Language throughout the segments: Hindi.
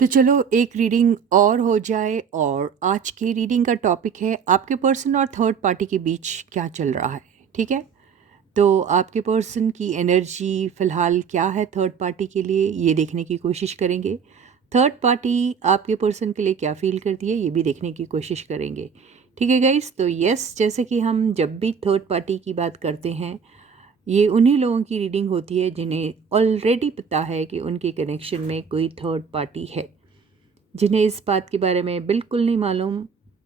तो चलो एक रीडिंग और हो जाए। और आज की रीडिंग का टॉपिक है आपके पर्सन और थर्ड पार्टी के बीच क्या चल रहा है। ठीक है, तो आपके पर्सन की एनर्जी फ़िलहाल क्या है थर्ड पार्टी के लिए, ये देखने की कोशिश करेंगे। थर्ड पार्टी आपके पर्सन के लिए क्या फ़ील करती है, ये भी देखने की कोशिश करेंगे। ठीक है गाइस, तो यस, जैसे कि हम जब भी थर्ड पार्टी की बात करते हैं, ये उन्हीं लोगों की रीडिंग होती है जिन्हें ऑलरेडी पता है कि उनके कनेक्शन में कोई थर्ड पार्टी है। जिन्हें इस बात के बारे में बिल्कुल नहीं मालूम,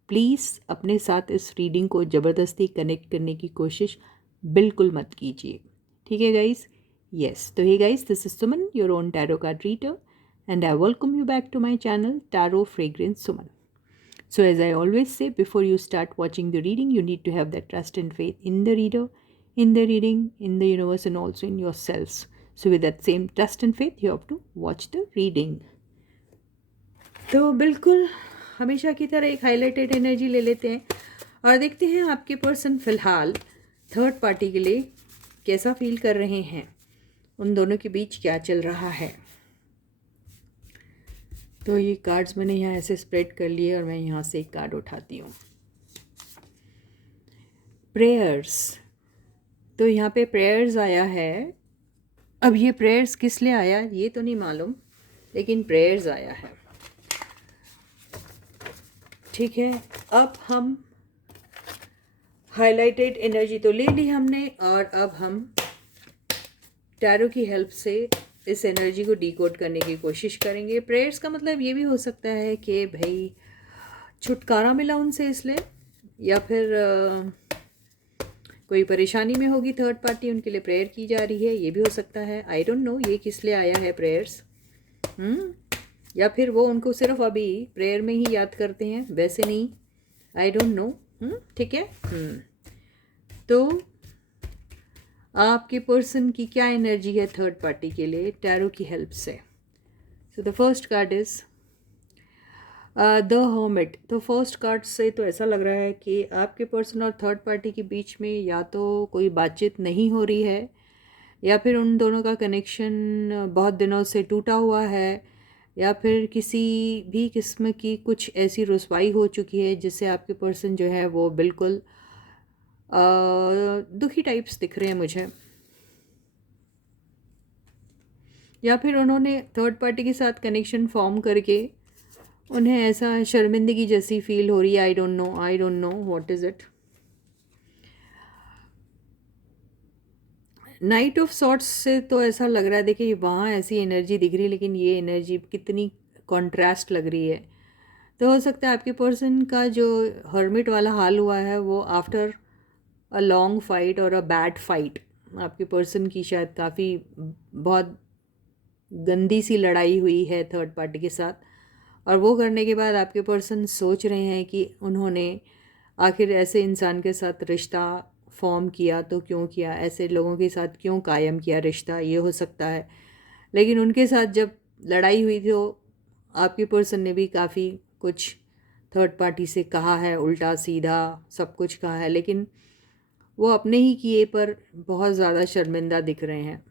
प्लीज़ अपने साथ इस रीडिंग को ज़बरदस्ती कनेक्ट करने की कोशिश बिल्कुल मत कीजिए। ठीक है गाइस? यस, तो hey guys, this is Suman, your own tarot card reader, and I welcome you back to my channel, Tarot Fragrance Suman. So, as I always say, before you start watching the reading, you need to have that trust and faith in the reader, in the reading, in the universe, and also in yourselves. So, with that same trust and faith, you have to watch the reading. तो बिल्कुल हमेशा की तरह एक हाईलाइटेड एनर्जी ले लेते हैं और देखते हैं आपके पर्सन फ़िलहाल थर्ड पार्टी के लिए कैसा फील कर रहे हैं, उन दोनों के बीच क्या चल रहा है। तो ये कार्ड्स मैंने यहाँ ऐसे स्प्रेड कर लिए और मैं यहाँ से एक कार्ड उठाती हूँ। प्रेयर्स, तो यहाँ पे प्रेयर्स आया है। अब ये प्रेयर्स किस लिए आया ये तो नहीं मालूम, लेकिन प्रेयर्स आया है। ठीक है, अब हम हाइलाइटेड एनर्जी तो ले ली हमने और अब हम टैरो की हेल्प से इस एनर्जी को डिकोड करने की कोशिश करेंगे। प्रेयर्स का मतलब ये भी हो सकता है कि भाई छुटकारा मिला उनसे इसलिए, या फिर कोई परेशानी में होगी थर्ड पार्टी, उनके लिए प्रेयर की जा रही है, ये भी हो सकता है। आई डोंट नो ये किस लिए आया है प्रेयर्स। या फिर वो उनको सिर्फ अभी प्रेयर में ही याद करते हैं, वैसे नहीं, आई डोंट नो। ठीक है। तो आपके पर्सन की क्या एनर्जी है थर्ड पार्टी के लिए टैरो की हेल्प से। So the first card is the hermit. तो फर्स्ट कार्ड से तो ऐसा लग रहा है कि आपके पर्सन और थर्ड पार्टी के बीच में या तो कोई बातचीत नहीं हो रही है, या फिर उन दोनों का कनेक्शन बहुत दिनों से टूटा हुआ है, या फिर किसी भी किस्म की कुछ ऐसी रुसवाई हो चुकी है जिससे आपके पर्सन जो है वो बिल्कुल दुखी टाइप्स दिख रहे हैं मुझे। या फिर उन्होंने थर्ड पार्टी के साथ कनेक्शन फॉर्म करके उन्हें ऐसा शर्मिंदगी जैसी फील हो रही है। I don't know what is it. Knight of swords से तो ऐसा लग रहा है, देखिए वहाँ ऐसी एनर्जी दिख रही है, लेकिन ये एनर्जी कितनी कॉन्ट्रास्ट लग रही है। तो हो सकता है आपके पर्सन का जो हर्मिट वाला हाल हुआ है वो आफ्टर अ लॉन्ग फाइट और अ बैड फाइट, आपके पर्सन की शायद काफ़ी बहुत गंदी सी लड़ाई हुई है थर्ड पार्टी के साथ, और वो करने के बाद आपके पर्सन सोच रहे हैं कि उन्होंने आखिर ऐसे इंसान के साथ रिश्ता फॉर्म किया तो क्यों किया, ऐसे लोगों के साथ क्यों कायम किया रिश्ता, ये हो सकता है। लेकिन उनके साथ जब लड़ाई हुई तो आपके पर्सन ने भी काफ़ी कुछ थर्ड पार्टी से कहा है, उल्टा सीधा सब कुछ कहा है, लेकिन वो अपने ही किए पर बहुत ज़्यादा शर्मिंदा दिख रहे हैं।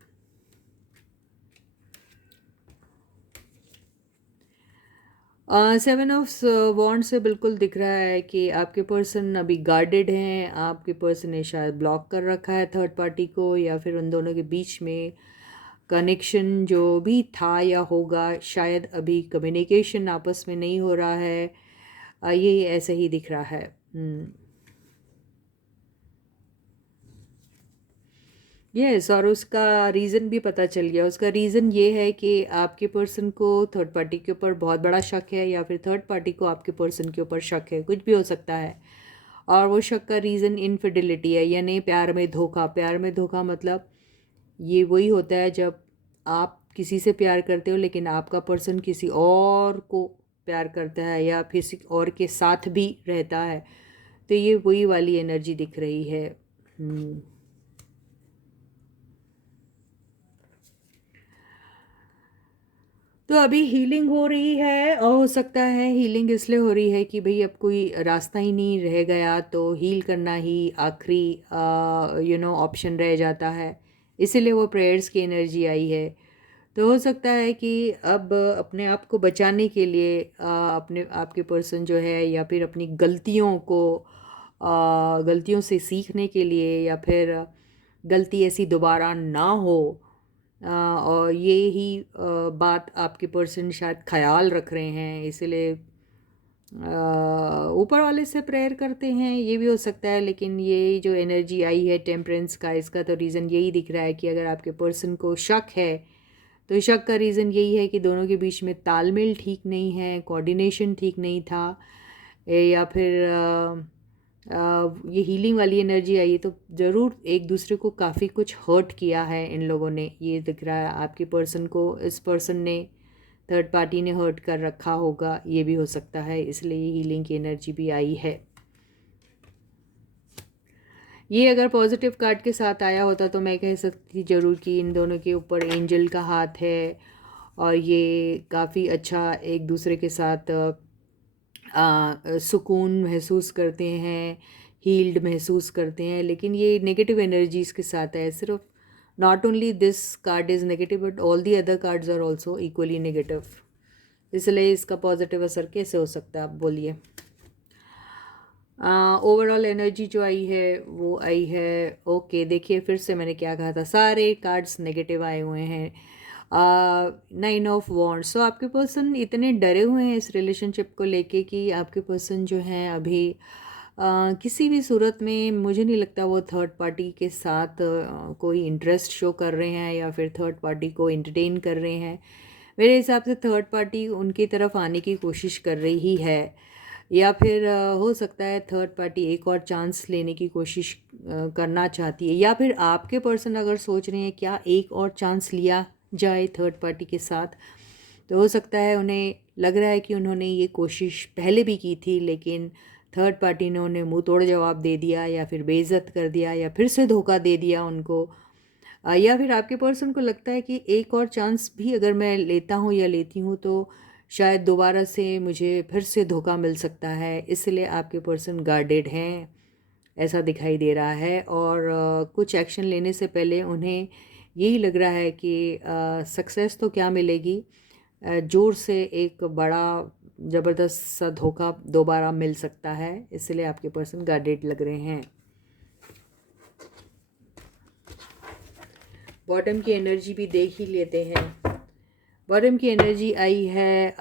सेवन ऑफ वॉन्ड से बिल्कुल दिख रहा है कि आपके पर्सन अभी गार्डेड हैं, आपके पर्सन ने शायद ब्लॉक कर रखा है थर्ड पार्टी को, या फिर उन दोनों के बीच में कनेक्शन जो भी था या होगा, शायद अभी कम्युनिकेशन आपस में नहीं हो रहा है। ये ऐसे ही दिख रहा है। यस, और उसका रीज़न भी पता चल गया। उसका रीज़न ये है कि आपके पर्सन को थर्ड पार्टी के ऊपर बहुत बड़ा शक है, या फिर थर्ड पार्टी को आपके पर्सन के ऊपर शक है, कुछ भी हो सकता है। और वो शक का रीज़न इनफिडिलिटी है, यानी प्यार में धोखा। प्यार में धोखा मतलब ये वही होता है जब आप किसी से प्यार करते हो लेकिन आपका पर्सन किसी और को प्यार करता है या किसी और के साथ भी रहता है। तो ये वही वाली एनर्जी दिख रही है। तो अभी हीलिंग हो रही है, और हो सकता है हीलिंग इसलिए हो रही है कि भाई अब कोई रास्ता ही नहीं रह गया, तो हील करना ही आखिरी ऑप्शन रह जाता है, इसीलिए वो प्रेयर्स की एनर्जी आई है। तो हो सकता है कि अब अपने आप को बचाने के लिए अपने आपके पर्सन जो है, या फिर अपनी गलतियों से सीखने के लिए, या फिर गलती ऐसी दोबारा ना हो, और ये ही बात आपके पर्सन शायद ख्याल रख रहे हैं, इसलिए ऊपर वाले से प्रेयर करते हैं, ये भी हो सकता है। लेकिन ये जो एनर्जी आई है टेम्परेंस का, इसका तो रीज़न यही दिख रहा है कि अगर आपके पर्सन को शक है, तो शक का रीज़न यही है कि दोनों के बीच में तालमेल ठीक नहीं है, कोऑर्डिनेशन ठीक नहीं था, या फिर ये हीलिंग वाली एनर्जी आई है तो ज़रूर एक दूसरे को काफ़ी कुछ हर्ट किया है इन लोगों ने। ये दिख रहा है आपके पर्सन को, इस पर्सन ने, थर्ड पार्टी ने हर्ट कर रखा होगा, ये भी हो सकता है, इसलिए हीलिंग की एनर्जी भी आई है। ये अगर पॉजिटिव कार्ड के साथ आया होता तो मैं कह सकती थी ज़रूर कि इन दोनों के ऊपर एंजल का हाथ है, और ये काफ़ी अच्छा एक दूसरे के साथ सुकून महसूस करते हैं, हील्ड महसूस करते हैं। लेकिन ये नेगेटिव एनर्जीज़ के साथ है, सिर्फ not only this card is negative but all the other cards are also equally negative. इसलिए इसका पॉजिटिव असर कैसे हो सकता है, आप बोलिए। ओवरऑल एनर्जी जो आई है वो आई है, ओके देखिए फिर से मैंने क्या कहा था, सारे कार्ड्स नेगेटिव आए हुए हैं। 9 ऑफ वॉन्ड्स। सो आपके पर्सन इतने डरे हुए हैं इस रिलेशनशिप को लेके कि आपके पर्सन जो हैं अभी किसी भी सूरत में मुझे नहीं लगता वो थर्ड पार्टी के साथ कोई इंटरेस्ट शो कर रहे हैं, या फिर थर्ड पार्टी को एंटरटेन कर रहे हैं। मेरे हिसाब से थर्ड पार्टी उनकी तरफ आने की कोशिश कर रही है, या फिर हो सकता है थर्ड पार्टी एक और चांस लेने की कोशिश करना चाहती है, या फिर आपके पर्सन अगर सोच रहे हैं क्या एक और चांस लिया जाए थर्ड पार्टी के साथ, तो हो सकता है उन्हें लग रहा है कि उन्होंने ये कोशिश पहले भी की थी, लेकिन थर्ड पार्टी ने उन्हें मुंह तोड़ जवाब दे दिया, या फिर बेइज्जत कर दिया, या फिर से धोखा दे दिया उनको। या फिर आपके पर्सन को लगता है कि एक और चांस भी अगर मैं लेता हूँ या लेती हूँ तो शायद दोबारा से मुझे फिर से धोखा मिल सकता है, इसलिए आपके पर्सन गार्डेड हैं, ऐसा दिखाई दे रहा है। और कुछ एक्शन लेने से पहले उन्हें यही लग रहा है कि सक्सेस तो क्या मिलेगी, ज़ोर से एक बड़ा ज़बरदस्त सा धोखा दोबारा मिल सकता है, इसलिए आपके पर्सन गार्डेड लग रहे हैं। बॉटम की एनर्जी भी देख ही लेते हैं। बॉटम की एनर्जी आई है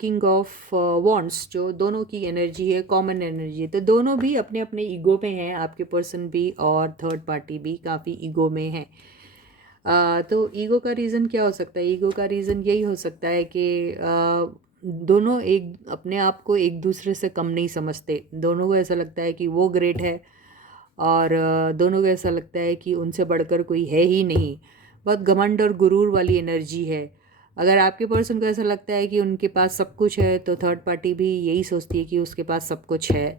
किंग ऑफ वॉन्ड्स, जो दोनों की एनर्जी है, कॉमन एनर्जी है। तो दोनों भी अपने अपने ईगो में हैं, आपके पर्सन भी और थर्ड पार्टी भी काफ़ी ईगो में हैं। तो ईगो का रीज़न क्या हो सकता है? ईगो का रीज़न यही हो सकता है कि दोनों एक अपने आप को एक दूसरे से कम नहीं समझते। दोनों को ऐसा लगता है कि वो ग्रेट है, और दोनों को ऐसा लगता है कि उनसे बढ़कर कोई है ही नहीं। बहुत घमंड और गुरूर वाली एनर्जी है। अगर आपके पर्सन को ऐसा लगता है कि उनके पास सब कुछ है, तो थर्ड पार्टी भी यही सोचती है कि उसके पास सब कुछ है।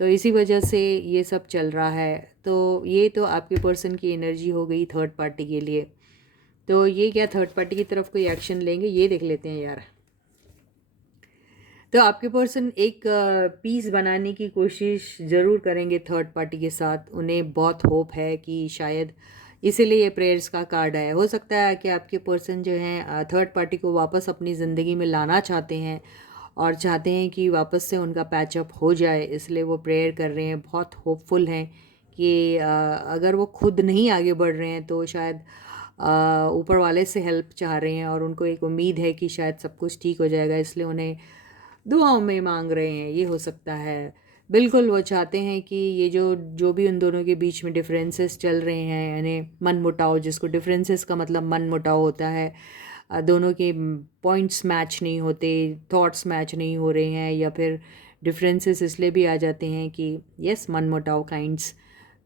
तो इसी वजह से ये सब चल रहा है। तो ये तो आपके पर्सन की एनर्जी हो गई थर्ड पार्टी के लिए। तो ये क्या थर्ड पार्टी की तरफ कोई एक्शन लेंगे, ये देख लेते हैं यार। तो आपके पर्सन एक पीस बनाने की कोशिश ज़रूर करेंगे थर्ड पार्टी के साथ। उन्हें बहुत होप है कि शायद इसीलिए ये प्रेयर्स का कार्ड आया। हो सकता है कि आपके पर्सन जो हैं थर्ड पार्टी को वापस अपनी ज़िंदगी में लाना चाहते हैं, और चाहते हैं कि वापस से उनका पैचअप हो जाए, इसलिए वो प्रेयर कर रहे हैं, बहुत होपफुल हैं कि अगर वो खुद नहीं आगे बढ़ रहे हैं तो शायद ऊपर वाले से हेल्प चाह रहे हैं, और उनको एक उम्मीद है कि शायद सब कुछ ठीक हो जाएगा, इसलिए उन्हें दुआओं में मांग रहे हैं। ये हो सकता है। बिल्कुल वो चाहते हैं कि ये जो जो भी उन दोनों के बीच में डिफरेंसेस चल रहे हैं, यानी मन मुटाव, जिसको डिफरेंसेस का मतलब मन मुटाव होता है, दोनों के पॉइंट्स मैच नहीं होते, थॉट्स मैच नहीं हो रहे हैं, या फिर डिफरेंसेस इसलिए भी आ जाते हैं कि यस मन मुटाव काइंड्स।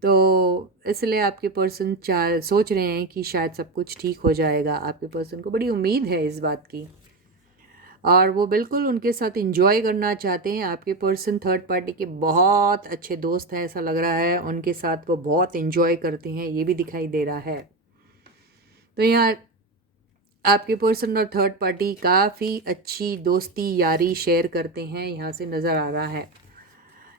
तो इसलिए आपके पर्सन सोच रहे हैं कि शायद सब कुछ ठीक हो जाएगा। आपके पर्सन को बड़ी उम्मीद है इस बात की, और वो बिल्कुल उनके साथ इंजॉय करना चाहते हैं। आपके पर्सन थर्ड पार्टी के बहुत अच्छे दोस्त हैं, ऐसा लग रहा है, उनके साथ वो बहुत इंजॉय करते हैं, ये भी दिखाई दे रहा है। तो यहाँ आपके पर्सन और थर्ड पार्टी काफ़ी अच्छी दोस्ती यारी शेयर करते हैं, यहाँ से नज़र आ रहा है।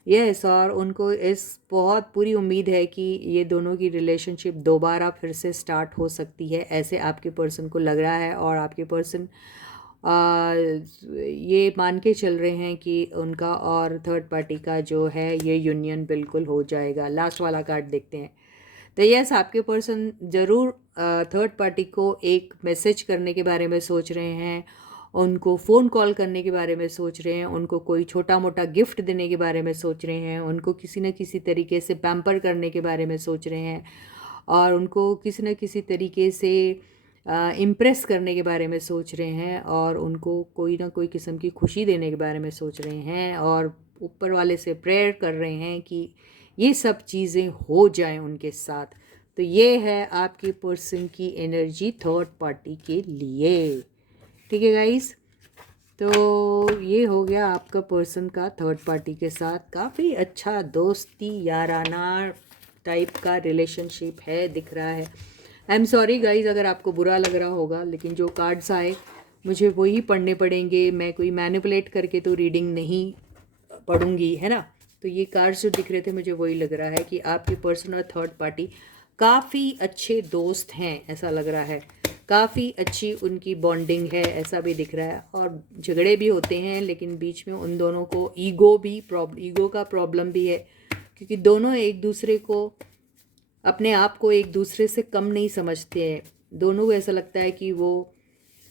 यस, और उनको इस बहुत पूरी उम्मीद है कि ये दोनों की रिलेशनशिप दोबारा फिर से स्टार्ट हो सकती है, ऐसे आपके पर्सन को लग रहा है। और आपके पर्सन ये मान के चल रहे हैं कि उनका और थर्ड पार्टी का जो है ये यूनियन बिल्कुल हो जाएगा। लास्ट वाला कार्ड देखते हैं। तो यस, आपके पर्सन ज़रूर थर्ड पार्टी को एक मैसेज करने के बारे में सोच रहे हैं, उनको फ़ोन कॉल करने के बारे में सोच रहे हैं, उनको कोई छोटा मोटा गिफ्ट देने के बारे में सोच रहे हैं, उनको किसी न किसी तरीके से पैम्पर करने के बारे में सोच रहे हैं, और उनको किसी न किसी तरीके से इम्प्रेस करने के बारे में सोच रहे हैं, और उनको कोई ना कोई किस्म की खुशी देने के बारे में सोच रहे हैं, और ऊपर वाले से प्रेयर कर रहे हैं कि ये सब चीज़ें हो जाएं उनके साथ। तो ये है आपके पर्सन की एनर्जी थर्ड पार्टी के लिए। ठीक है गाइस, तो ये हो गया आपका पर्सन का थर्ड पार्टी के साथ। काफ़ी अच्छा दोस्ती याराना टाइप का रिलेशनशिप है दिख रहा है। आई एम सॉरी गाइज अगर आपको बुरा लग रहा होगा, लेकिन जो कार्ड्स आए मुझे वही पढ़ने पड़ेंगे। मैं कोई मैनिपुलेट करके तो रीडिंग नहीं पढ़ूंगी, है ना। तो ये कार्ड्स जो दिख रहे थे मुझे वही लग रहा है कि आपके पर्सन और थर्ड पार्टी काफ़ी अच्छे दोस्त हैं, ऐसा लग रहा है। काफ़ी अच्छी उनकी बॉन्डिंग है, ऐसा भी दिख रहा है। और झगड़े भी होते हैं, लेकिन बीच में उन दोनों को ईगो का प्रॉब्लम भी है, क्योंकि दोनों एक दूसरे को, अपने आप को एक दूसरे से कम नहीं समझते हैं। दोनों को ऐसा लगता है कि वो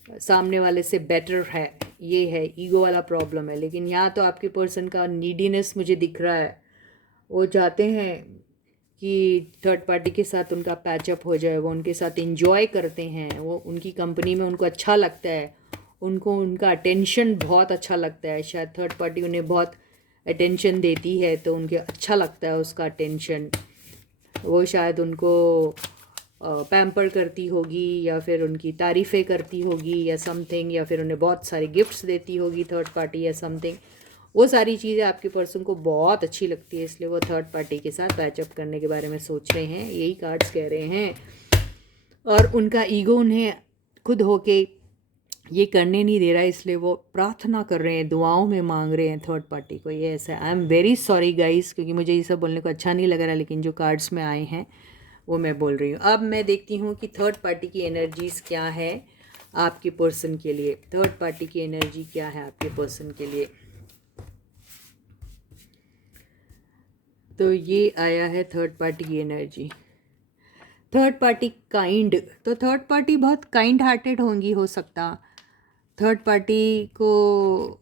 सामने वाले से बेटर है। ये है ईगो वाला प्रॉब्लम है। लेकिन यहाँ तो आपके पर्सन का नीडीनेस मुझे दिख रहा है। वो चाहते हैं कि थर्ड पार्टी के साथ उनका पैचअप हो जाए, वो उनके साथ इंजॉय करते हैं, वो उनकी कंपनी में उनको अच्छा लगता है, उनको उनका अटेंशन बहुत अच्छा लगता है। शायद थर्ड पार्टी उन्हें बहुत अटेंशन देती है, तो उनके अच्छा लगता है उसका अटेंशन। वो शायद उनको पैम्पर करती होगी, या फिर उनकी तारीफ़ें करती होगी या समथिंग, या फिर उन्हें बहुत सारे गिफ्ट्स देती होगी थर्ड पार्टी या समथिंग। वो सारी चीज़ें आपके पर्सन को बहुत अच्छी लगती है, इसलिए वो थर्ड पार्टी के साथ पैचअप करने के बारे में सोच रहे हैं, यही कार्ड्स कह रहे हैं। और उनका ईगो उन्हें खुद होके ये करने नहीं दे रहा है, इसलिए वो प्रार्थना कर रहे हैं, दुआओं में मांग रहे हैं थर्ड पार्टी को। ये ऐसा I am very sorry guys, क्योंकि मुझे ये सब बोलने को अच्छा नहीं लग रहा, लेकिन जो कार्ड्स में आए हैं वो मैं बोल रही हूँ। अब मैं देखती हूँ कि थर्ड पार्टी की एनर्जीज क्या है आपके पर्सन के लिए। थर्ड पार्टी की एनर्जी क्या है आपके पर्सन के लिए। तो ये आया है थर्ड पार्टी की एनर्जी। थर्ड पार्टी काइंड, तो थर्ड पार्टी बहुत काइंड हार्टेड होंगी, हो सकता थर्ड पार्टी को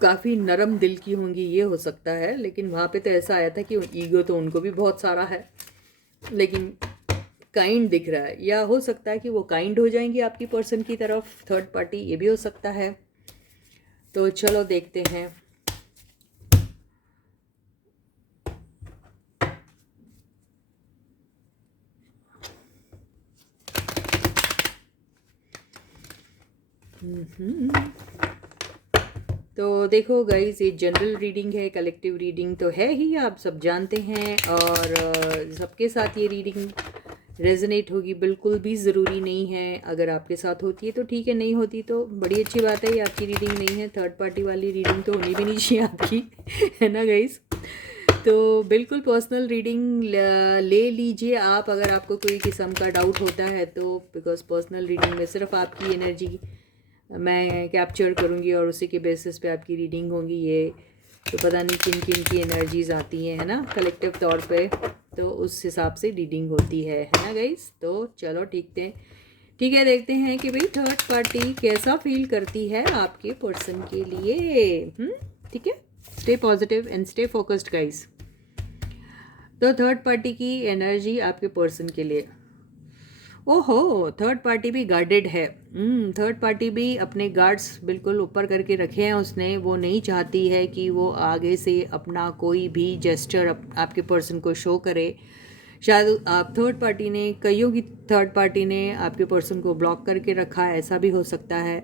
काफ़ी नरम दिल की होंगी, ये हो सकता है। लेकिन वहाँ पे तो ऐसा आया था कि ईगो तो उनको भी बहुत सारा है, लेकिन काइंड दिख रहा है। या हो सकता है कि वो काइंड हो जाएंगी आपकी पर्सन की तरफ थर्ड पार्टी, ये भी हो सकता है। तो चलो देखते हैं। तो देखो गाइस, ये जनरल रीडिंग है, कलेक्टिव रीडिंग तो है ही, आप सब जानते हैं। और सबके साथ ये रीडिंग रेजोनेट होगी बिल्कुल भी ज़रूरी नहीं है। अगर आपके साथ होती है तो ठीक है, नहीं होती तो बड़ी अच्छी बात है, ये आपकी रीडिंग नहीं है। थर्ड पार्टी वाली रीडिंग तो होनी भी नहीं चाहिए आपकी, है ना गाइस। तो बिल्कुल पर्सनल रीडिंग ले लीजिए आप, अगर आपको कोई किस्म का डाउट होता है तो। बिकॉज पर्सनल रीडिंग में सिर्फ आपकी एनर्जी मैं कैप्चर करूँगी और उसी के बेसिस पे आपकी रीडिंग होगी। ये तो पता नहीं किन किन की एनर्जीज आती हैं, है ना, कलेक्टिव तौर पे, तो उस हिसाब से रीडिंग होती है ना गाइस। तो चलो ठीक है, देखते हैं कि भाई थर्ड पार्टी कैसा फील करती है आपके पर्सन के लिए। ठीक है, stay positive and stay focused guys. तो थर्ड पार्टी की एनर्जी आपके पर्सन के लिए, ओहो, थर्ड पार्टी भी गार्डेड है। थर्ड पार्टी भी अपने गार्ड्स बिल्कुल ऊपर करके रखे हैं उसने। वो नहीं चाहती है कि वो आगे से अपना कोई भी जेस्चर आपके पर्सन को शो करे। शायद आप थर्ड पार्टी ने, कईयों की थर्ड पार्टी ने आपके पर्सन को ब्लॉक करके रखा है, ऐसा भी हो सकता है।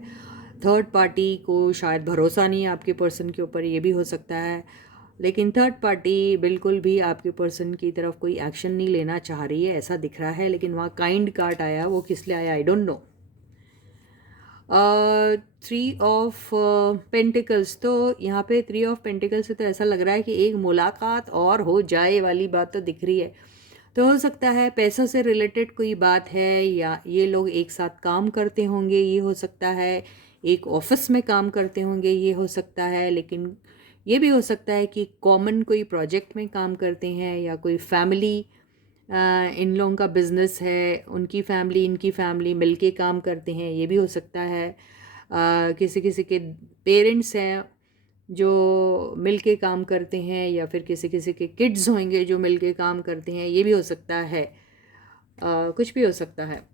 थर्ड पार्टी को शायद भरोसा नहीं है आपके पर्सन के ऊपर, ये भी हो सकता है। लेकिन थर्ड पार्टी बिल्कुल भी आपके पर्सन की तरफ कोई एक्शन नहीं लेना चाह रही है, ऐसा दिख रहा है। लेकिन वहाँ काइंड कार्ड आया, वो किस लिए आया आई don't no. Three of pentacles, तो यहाँ पे थ्री ऑफ पेंटिकल्स से तो ऐसा लग रहा है कि एक मुलाकात और हो जाए वाली बात तो दिख रही है। तो हो सकता है पैसों से रिलेटेड कोई बात है, या ये लोग एक साथ काम करते होंगे, ये हो सकता है। एक ऑफिस में काम करते होंगे, ये हो सकता है। लेकिन ये भी हो सकता है कि कॉमन कोई प्रोजेक्ट में काम करते हैं, या कोई फैमिली, इन लोगों का बिजनेस है, उनकी फैमिली इनकी फैमिली मिलके काम करते हैं, ये भी हो सकता है। किसी किसी के पेरेंट्स हैं जो मिलके काम करते हैं, या फिर किसी किसी के किड्स होंगे जो मिलके काम करते हैं, ये भी हो सकता है। कुछ भी हो सकता है।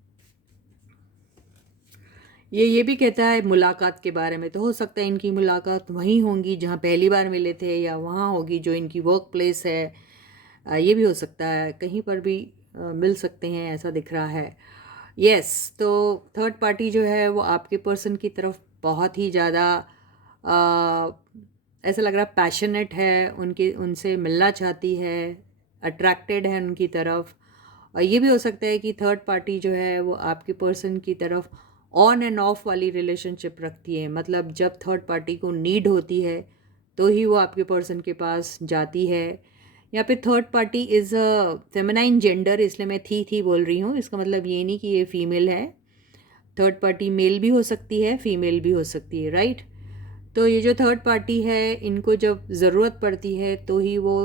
ये भी कहता है मुलाकात के बारे में, तो हो सकता है इनकी मुलाकात वहीं होंगी जहाँ पहली बार मिले थे, या वहाँ होगी जो इनकी वर्क प्लेस है। ये भी हो सकता है, कहीं पर भी मिल सकते हैं, ऐसा दिख रहा है। यस, तो थर्ड पार्टी जो है वो आपके पर्सन की तरफ बहुत ही ज़्यादा ऐसा लग रहा है पैशनेट है, उनके उनसे मिलना चाहती है, अट्रैक्टेड है उनकी तरफ। और ये भी हो सकता है कि थर्ड पार्टी जो है वो आपके पर्सन की तरफ ऑन एंड ऑफ वाली रिलेशनशिप रखती है। मतलब जब थर्ड पार्टी को नीड होती है तो ही वो आपके पर्सन के पास जाती है। यहाँ पे third party is a feminine gender, इसलिए मैं थी बोल रही हूँ। इसका मतलब ये नहीं कि ये फीमेल है। थर्ड पार्टी मेल भी हो सकती है, फीमेल भी हो सकती है, राइट। तो ये जो थर्ड पार्टी है, इनको जब ज़रूरत पड़ती है तो ही वो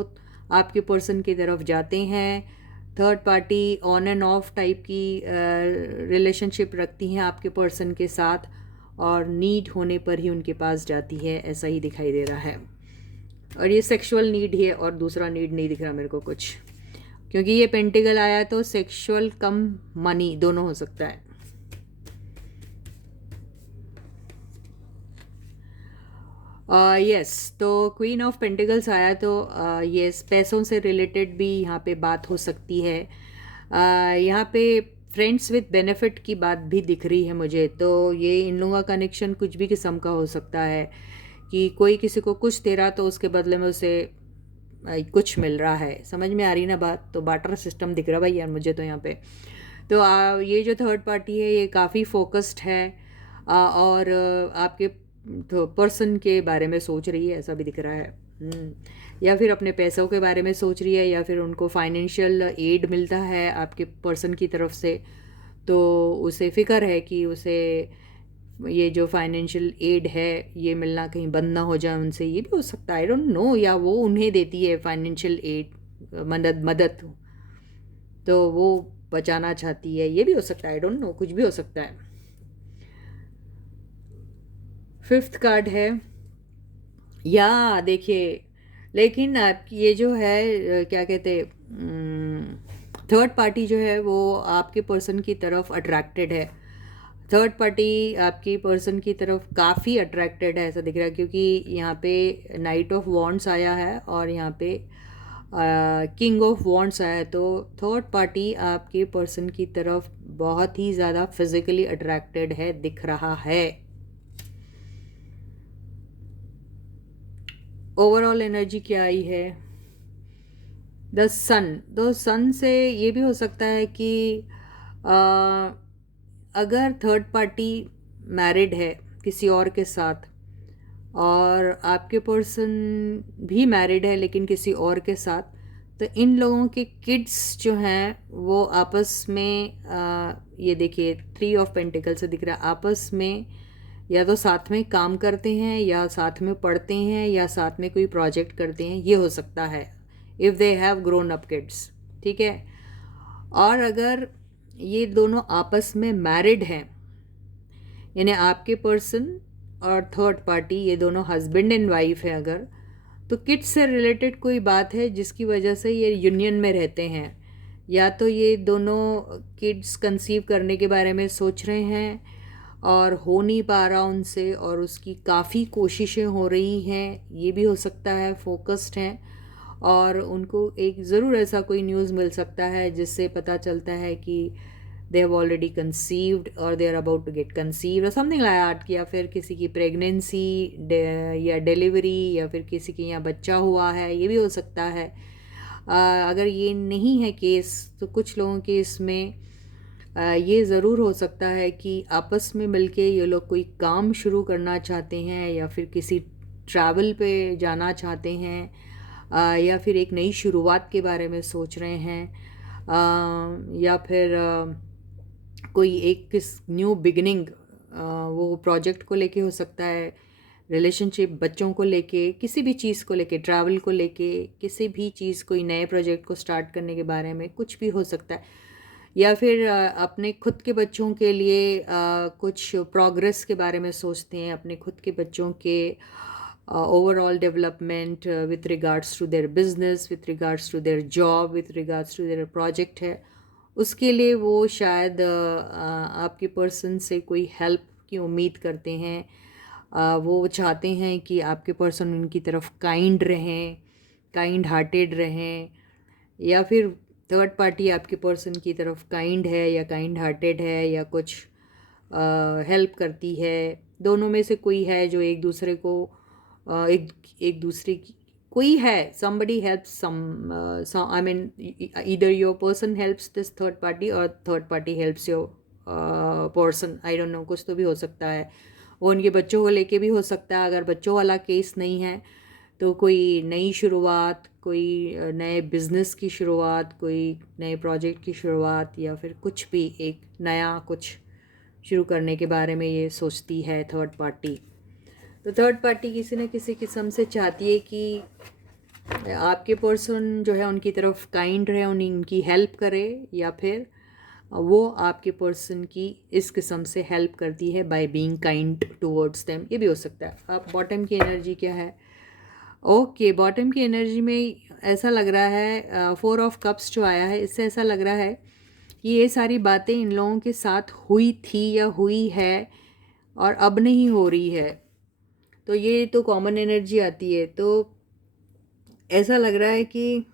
आपके पर्सन की तरफ जाते हैं। Third party on end of type की रिलेशनशिप रखती हैं आपके पर्सन के साथ, और नीड होने पर ही उनके पास जाती है, ऐसा ही दिखाई दे रहा है। और ये सेक्सुअल नीड है, और दूसरा नीड नहीं दिख रहा मेरे को कुछ, क्योंकि ये पेंटिकल आया तो सेक्सुअल कम मनी दोनों हो सकता है। यस, तो क्वीन ऑफ पेंटिकल्स आया तो यस, पैसों से रिलेटेड भी यहाँ पे बात हो सकती है। यहाँ पे फ्रेंड्स विद बेनिफिट की बात भी दिख रही है मुझे। तो ये इन लोगों का कनेक्शन कुछ भी किस्म का हो सकता है, कि कोई किसी को कुछ दे रहा तो उसके बदले में उसे कुछ मिल रहा है। समझ में आ रही ना बात? तो बाटर सिस्टम दिख रहा भाई यार मुझे तो यहाँ पे। तो ये जो थर्ड पार्टी है ये काफ़ी फोकस्ड है, और आपके तो पर्सन के बारे में सोच रही है, ऐसा भी दिख रहा है। या फिर अपने पैसों के बारे में सोच रही है, या फिर उनको फाइनेंशियल एड मिलता है आपके पर्सन की तरफ से, तो उसे फ़िक्र है कि उसे ये जो फाइनेंशियल एड है ये मिलना कहीं बंद ना हो जाए उनसे। ये भी हो सकता है, आई डोंट नो, या वो उन्हें देती है फाइनेंशियल एड, मदद, तो वो बचाना चाहती है। ये भी हो सकता है, आई डोंट नो, कुछ भी हो सकता है। फिफ्थ कार्ड है, या देखिए, लेकिन आपकी ये जो है क्या कहते, थर्ड पार्टी जो है वो आपके पर्सन की तरफ अट्रैक्टेड है। थर्ड पार्टी आपकी पर्सन की तरफ काफ़ी अट्रैक्टेड है, ऐसा दिख रहा है, क्योंकि यहाँ पे नाइट ऑफ वॉन्ड्स आया है, और यहाँ पे किंग ऑफ वॉन्ड्स आया है। तो थर्ड पार्टी आपके पर्सन की तरफ बहुत ही ज़्यादा फिजिकली अट्रैक्टेड है, दिख रहा है। ओवरऑल एनर्जी क्या आई है? द सन से ये भी हो सकता है कि आ, अगर थर्ड पार्टी मैरिड है किसी और के साथ, और आपके पर्सन भी मैरिड है लेकिन किसी और के साथ, तो इन लोगों के किड्स जो हैं वो आपस में ये देखिए थ्री ऑफ पेंटिकल से दिख रहा है, आपस में या तो साथ में काम करते हैं, या साथ में पढ़ते हैं, या साथ में कोई प्रोजेक्ट करते हैं, ये हो सकता है, if they have grown up kids. ठीक है। और अगर ये दोनों आपस में मैरिड हैं, यानी आपके पर्सन और थर्ड पार्टी ये दोनों हस्बैंड एंड वाइफ है अगर, तो किड्स से रिलेटेड कोई बात है जिसकी वजह से ये यूनियन में रहते हैं। या तो ये दोनों किड्स कंसीव करने के बारे में सोच रहे हैं और हो नहीं पा रहा उनसे, और उसकी काफ़ी कोशिशें हो रही हैं, ये भी हो सकता है, फोकस्ड हैं, और उनको एक ज़रूर ऐसा कोई न्यूज़ मिल सकता है जिससे पता चलता है कि दे हैव ऑलरेडी कंसीव्ड, और they are about to get conceived, और समथिंग लाइक दैट, या फिर किसी की प्रेगनेंसी या डिलीवरी, या फिर किसी के यहाँ बच्चा हुआ है, ये भी हो सकता है। अगर ये नहीं है केस, तो कुछ लोगों के इसमें ये ज़रूर हो सकता है कि आपस में मिलके ये लोग कोई काम शुरू करना चाहते हैं, या फिर किसी ट्रैवल पे जाना चाहते हैं, या फिर एक नई शुरुआत के बारे में सोच रहे हैं, या फिर कोई एक किस न्यू बिगिनिंग, वो प्रोजेक्ट को लेके हो सकता है, रिलेशनशिप, बच्चों को लेके, किसी भी चीज़ को लेके, ट्रैवल को लेके, किसी भी चीज़, कोई नए प्रोजेक्ट को स्टार्ट करने के बारे में कुछ भी हो सकता है। या फिर अपने खुद के बच्चों के लिए कुछ प्रोग्रेस के बारे में सोचते हैं, अपने खुद के बच्चों के overall development with regards to their business, with regards to their job, with regards to their project है, उसके लिए वो शायद आपके पर्सन से कोई हेल्प की उम्मीद करते हैं। वो चाहते हैं कि आपके पर्सन उनकी तरफ काइंड रहें, काइंड हार्टेड रहें, या फिर थर्ड पार्टी आपके पर्सन की तरफ काइंड है या काइंड हार्टेड है, या कुछ हेल्प करती है। दोनों में से कोई है जो एक दूसरे को एक एक दूसरे की कोई है, somebody helps some, I mean, either your person helps this third party or third party helps your person, I don't know, कुछ तो भी हो सकता है। वो उनके बच्चों को लेके भी हो सकता है। अगर बच्चों वाला केस नहीं है तो कोई नई शुरुआत, कोई नए बिजनेस की शुरुआत, कोई नए प्रोजेक्ट की शुरुआत, या फिर कुछ भी एक नया कुछ शुरू करने के बारे में ये सोचती है थर्ड पार्टी। तो थर्ड पार्टी किसी न किसी किस्म से चाहती है कि आपके पर्सन जो है उनकी तरफ काइंड रहे, उनकी हेल्प करे, या फिर वो आपके पर्सन की इस किस्म से हेल्प करती है by being kind towards them. ये भी हो सकता है। अब बॉटम की एनर्जी क्या है? ओके, बॉटम की एनर्जी में ऐसा लग रहा है, 4 ऑफ कप्स जो आया है, इससे ऐसा लग रहा है कि ये सारी बातें इन लोगों के साथ हुई थी या हुई है और अब नहीं हो रही है। तो ये तो कॉमन एनर्जी आती है। तो ऐसा लग रहा है कि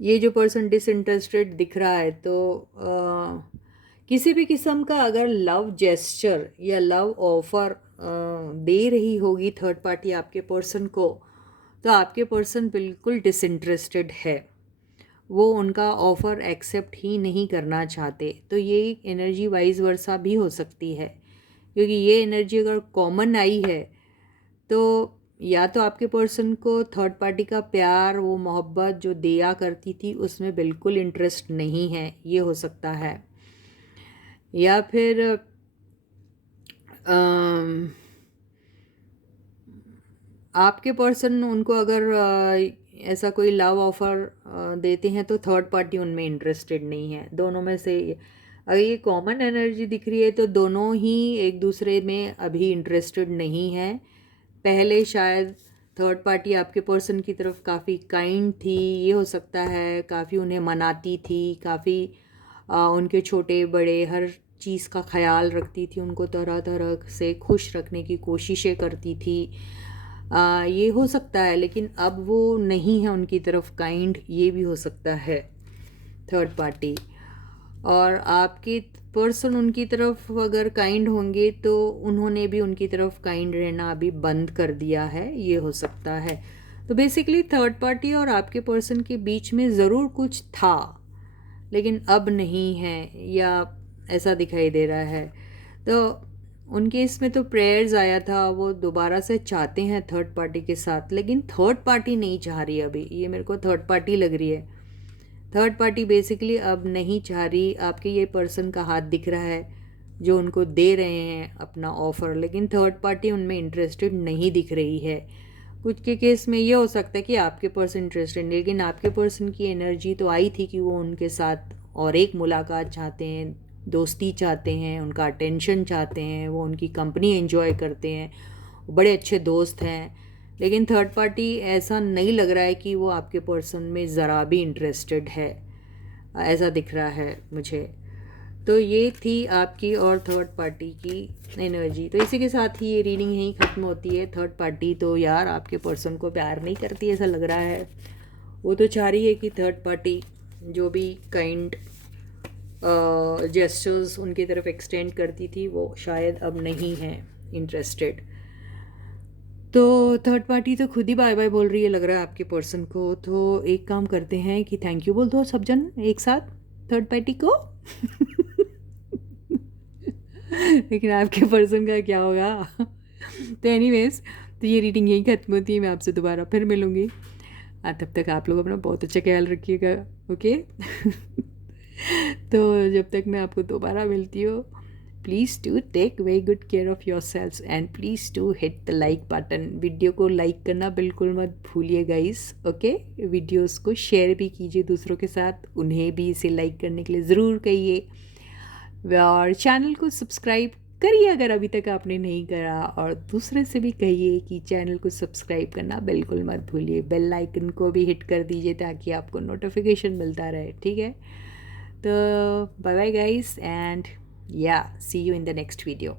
ये जो पर्सन डिसइंटरेस्टेड दिख रहा है, तो किसी भी किस्म का अगर लव जेस्चर या लव ऑफर दे रही होगी थर्ड पार्टी आपके पर्सन को, तो आपके पर्सन बिल्कुल डिसइंटरेस्टेड है। वो उनका ऑफ़र एक्सेप्ट ही नहीं करना चाहते। तो ये एनर्जी वाइज वर्सा भी हो सकती है, क्योंकि ये एनर्जी अगर कॉमन आई है तो या तो आपके पर्सन को थर्ड पार्टी का प्यार, वो मोहब्बत जो दिया करती थी उसमें बिल्कुल इंटरेस्ट नहीं है, ये हो सकता है। या फिर आपके पर्सन उनको अगर ऐसा कोई लव ऑफ़र देते हैं तो थर्ड पार्टी उनमें इंटरेस्टेड नहीं है। दोनों में से अगर ये कॉमन एनर्जी दिख रही है तो दोनों ही एक दूसरे में अभी इंटरेस्टेड नहीं है। पहले शायद थर्ड पार्टी आपके पर्सन की तरफ काफ़ी काइंड थी, ये हो सकता है, काफ़ी उन्हें मनाती थी, काफ़ी उनके छोटे बड़े हर चीज़ का ख्याल रखती थी, उनको तरह तरह से खुश रखने की कोशिशें करती थी। ये हो सकता है, लेकिन अब वो नहीं है उनकी तरफ काइंड, ये भी हो सकता है थर्ड पार्टी। और आपके पर्सन उनकी तरफ अगर काइंड होंगे तो उन्होंने भी उनकी तरफ काइंड रहना अभी बंद कर दिया है, ये हो सकता है। तो बेसिकली थर्ड पार्टी और आपके पर्सन के बीच में ज़रूर कुछ था, लेकिन अब नहीं है, या ऐसा दिखाई दे रहा है। तो उनके इसमें तो प्रेयर्स आया था, वो दोबारा से चाहते हैं थर्ड पार्टी के साथ, लेकिन थर्ड पार्टी नहीं चाह रही अभी। ये मेरे को थर्ड पार्टी लग रही है। थर्ड पार्टी बेसिकली अब नहीं चाह रही। आपके ये पर्सन का हाथ दिख रहा है जो उनको दे रहे हैं अपना ऑफ़र, लेकिन थर्ड पार्टी उनमें इंटरेस्टेड नहीं दिख रही है। कुछ के केस में ये हो सकता है कि आपके पर्सन इंटरेस्टेड, लेकिन आपके पर्सन की एनर्जी तो आई थी कि वो उनके साथ और एक मुलाकात चाहते हैं, दोस्ती चाहते हैं, उनका अटेंशन चाहते हैं, वो उनकी कंपनी एंजॉय करते हैं, वो बड़े अच्छे दोस्त हैं। लेकिन थर्ड पार्टी ऐसा नहीं लग रहा है कि वो आपके पर्सन में ज़रा भी इंटरेस्टेड है, ऐसा दिख रहा है मुझे। तो ये थी आपकी और थर्ड पार्टी की एनर्जी। तो इसी के साथ ही ये रीडिंग यहीं ख़त्म होती है। थर्ड पार्टी तो यार आपके पर्सन को प्यार नहीं करती ऐसा लग रहा है। वो तो चाह रही है कि थर्ड पार्टी जो भी काइंड जेस्चर्स उनकी तरफ एक्सटेंड करती थी वो शायद अब नहीं है इंटरेस्टेड। तो थर्ड पार्टी तो खुद ही बाय बाय बोल रही है लग रहा है आपके पर्सन को। तो एक काम करते हैं कि थैंक यू बोल दो सब जन एक साथ थर्ड पार्टी को। लेकिन आपके पर्सन का क्या होगा? तो एनीवेज, तो ये रीडिंग यहीं ख़त्म होती है। मैं आपसे दोबारा फिर मिलूँगी। तब तक आप लोग अपना बहुत अच्छा ख्याल रखिएगा। ओके। तो जब तक मैं आपको दोबारा मिलती हूँ, please do take very good care of yourselves and please do hit the like button. Video को लाइक करना बिल्कुल मत भूलिए गाइस। ओके, वीडियोस को शेयर भी कीजिए दूसरों के साथ, उन्हें भी इसे लाइक करने के लिए ज़रूर कहिए। और चैनल को सब्सक्राइब करिए अगर अभी तक आपने नहीं करा, और दूसरे से भी कहिए कि चैनल को सब्सक्राइब करना बिल्कुल मत भूलिए। बेल आइकन को भी हिट कर दीजिए ताकि आपको नोटिफिकेशन मिलता रहे। ठीक है, तो bye bye guys and yeah see you in the next video.